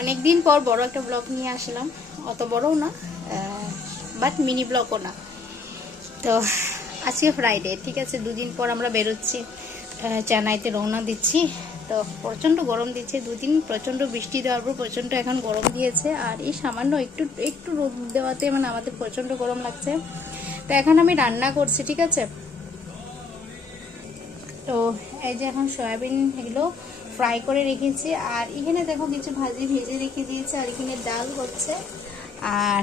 অনেকদিন পর বড় একটা ব্লগ নিয়ে আসলাম, অত বড়ও না বাট মিনি ব্লগও না। তো আজকে ফ্রাইডে, ঠিক আছে, দুদিন পর আমরা বেরোচ্ছি, চেন্নাইতে রওনা দিচ্ছি। তো প্রচণ্ড গরম দিচ্ছে, দুদিন প্রচণ্ড বৃষ্টি দেওয়ার পর প্রচণ্ড এখন গরম দিয়েছে। আর এই সামান্য একটু একটু রোদ দেওয়াতে মানে আমাদের প্রচণ্ড গরম লাগছে। তো এখন আমি রান্না করছি, ঠিক আছে। তো এই যে এখন সয়াবিন এগুলো ফ্রাই করে রেখেছি, আর এখানে দেখো কিছু ভাজি ভেজে রেখে দিয়েছি, আর এখানে ডাল হচ্ছে, আর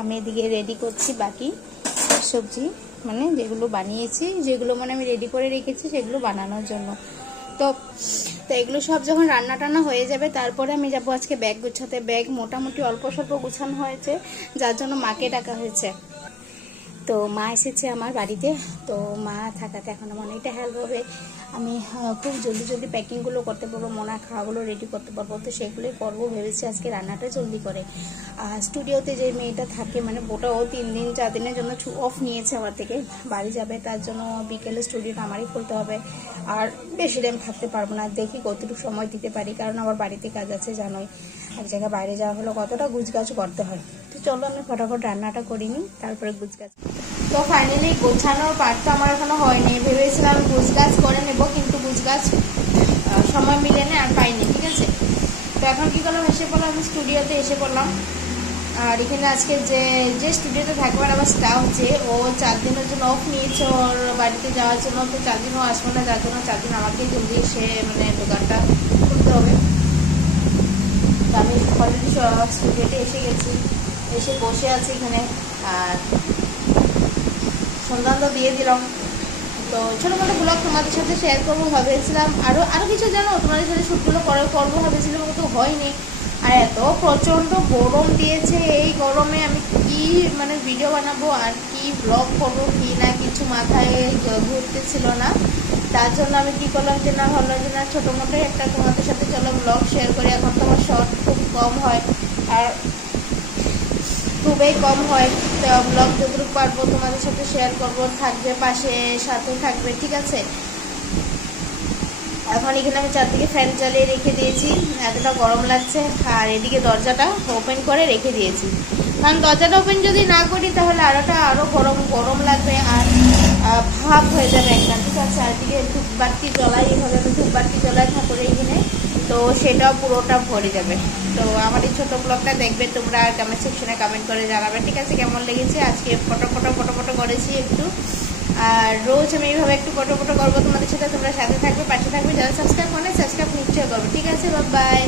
আমি এদিকে রেডি করছি বাকি সবজি, মানে যেগুলো বানিয়েছি, যেগুলো মানে আমি রেডি করে রেখেছি সেগুলো বানানোর জন্য। তো এগুলো সব যখন রান্না টান্না হয়ে যাবে তারপরে আমি যাবো আজকে ব্যাগ গুছাতে। ব্যাগ মোটামুটি অল্প স্বল্প গুছানো হয়েছে, যার জন্য মাকে ডাকা হয়েছে। তো মা এসেছে আমার বাড়িতে, তো মা থাকাতে এখন আমার অনেকটা হেল্প হবে। আমি খুব জলদি জলদি প্যাকিংগুলো করতে পারবো, মোনা খাওয়াগুলো রেডি করতে পারবো। তো সেগুলোই করবো ভেবেছি আজকে, রান্নাটা জলদি করে। স্টুডিওতে যে মেয়েটা থাকে, মানে ওটাও 3 দিন 4 দিনের জন্য অফ নিয়েছে আমার থেকে, বাড়ি যাবে, তার জন্য বিকেলে স্টুডিওটা আমারই খুলতে হবে। আর বেশি টাইম থাকতে পারবো না, দেখি কতটুকু সময় দিতে পারি, কারণ আমার বাড়িতে কাজ আছে, জানোই এক জায়গায় বাইরে যাওয়া হলো কতটা গুছগাছ করতে হয়। তো চলো আমি ফটাফট রান্নাটা করিনি, তারপরে গুছগাছ। তো ফাইনালি গোছানোর পার্ট তো আমার এখনো হয়নি, ভেবেছিলাম গুছগাছ করে নেব, কিন্তু গুছগাছ সময় মিলে না আর পাইনি, ঠিক আছে। তো এখন কি করলাম, এসে পড়লাম আমি স্টুডিওতে, এসে পড়লাম। আর এখানে আজকে যে স্টুডিওতে থাকবার আবার স্টাফ, যে ও 4 দিনের জন্য অফ নিয়েছে ওর বাড়িতে যাওয়ার জন্য। তো 4 দিনও আসবো না, যার জন্য 4 দিন আমাকে জলদি এসে মানে দোকানটা খুলতে হবে। তো আমি অলরেডি স্টুডিওতে এসে গেছি, এসে বসে আছি এখানে, আর সন্ধান তো দিয়ে দিলাম। তো ছোটো মোটো ব্লগ তোমাদের সাথে শেয়ার করবো ভেবেছিলাম, আরও কিছু জানো তোমাদের সাথে শ্যুটগুলো করবো ভেবেছিলাম, কিন্তু হয়নি। আর এত প্রচণ্ড গরম দিয়েছে, এই গরমে আমি কি মানে ভিডিও বানাবো আর কি ব্লগ করবো কি না, কিছু মাথায় ঘুরতেছিল না। তার জন্য আমি কি করলাম যে না, ভাবলাম যে না, ছোটো মোটোই একটা তোমাদের সাথে চলো ব্লগ শেয়ার করি। এখন তো আমার শর্ট খুব কম হয়, আর খুবই কম হয়। তো ব্লগ যতটুকু পারবো তোমাদের সাথে শেয়ার করবো, থাকবে পাশে, সাথে থাকবে, ঠিক আছে। এখন এখানে আমি চারদিকে ফ্যান চালিয়ে রেখে দিয়েছি, এতটা গরম লাগছে। আর এদিকে দরজাটা ওপেন করে রেখে দিয়েছি, কারণ দরজাটা ওপেন যদি না করি তাহলে আরও গরম লাগবে, আর ভাব হয়ে যাবে একটা, ঠিক আছে। আর এদিকে ধূপবাতি জ্বলাই, এইভাবে আমি ধূপবাতি জ্বলাই ঠাকুরের এখানে, তো সেটাও পুরোটা ভরে যাবে। তো আমার এই ছোটো ব্লগটা দেখবে তোমরা, কমেন্ট সেকশনে কমেন্ট করে জানাবে, ঠিক আছে, কেমন লেগেছে। আজকে ফটো করেছি একটু, আর রোজ আমি এইভাবে একটু ফটো করবো তোমাদের সাথে। তোমরা সাথে থাকবে, পাশে থাকবে, যারা সাবস্ক্রাইব করে সাবস্ক্রাইব নিশ্চয় করবে, ঠিক আছে। বাই।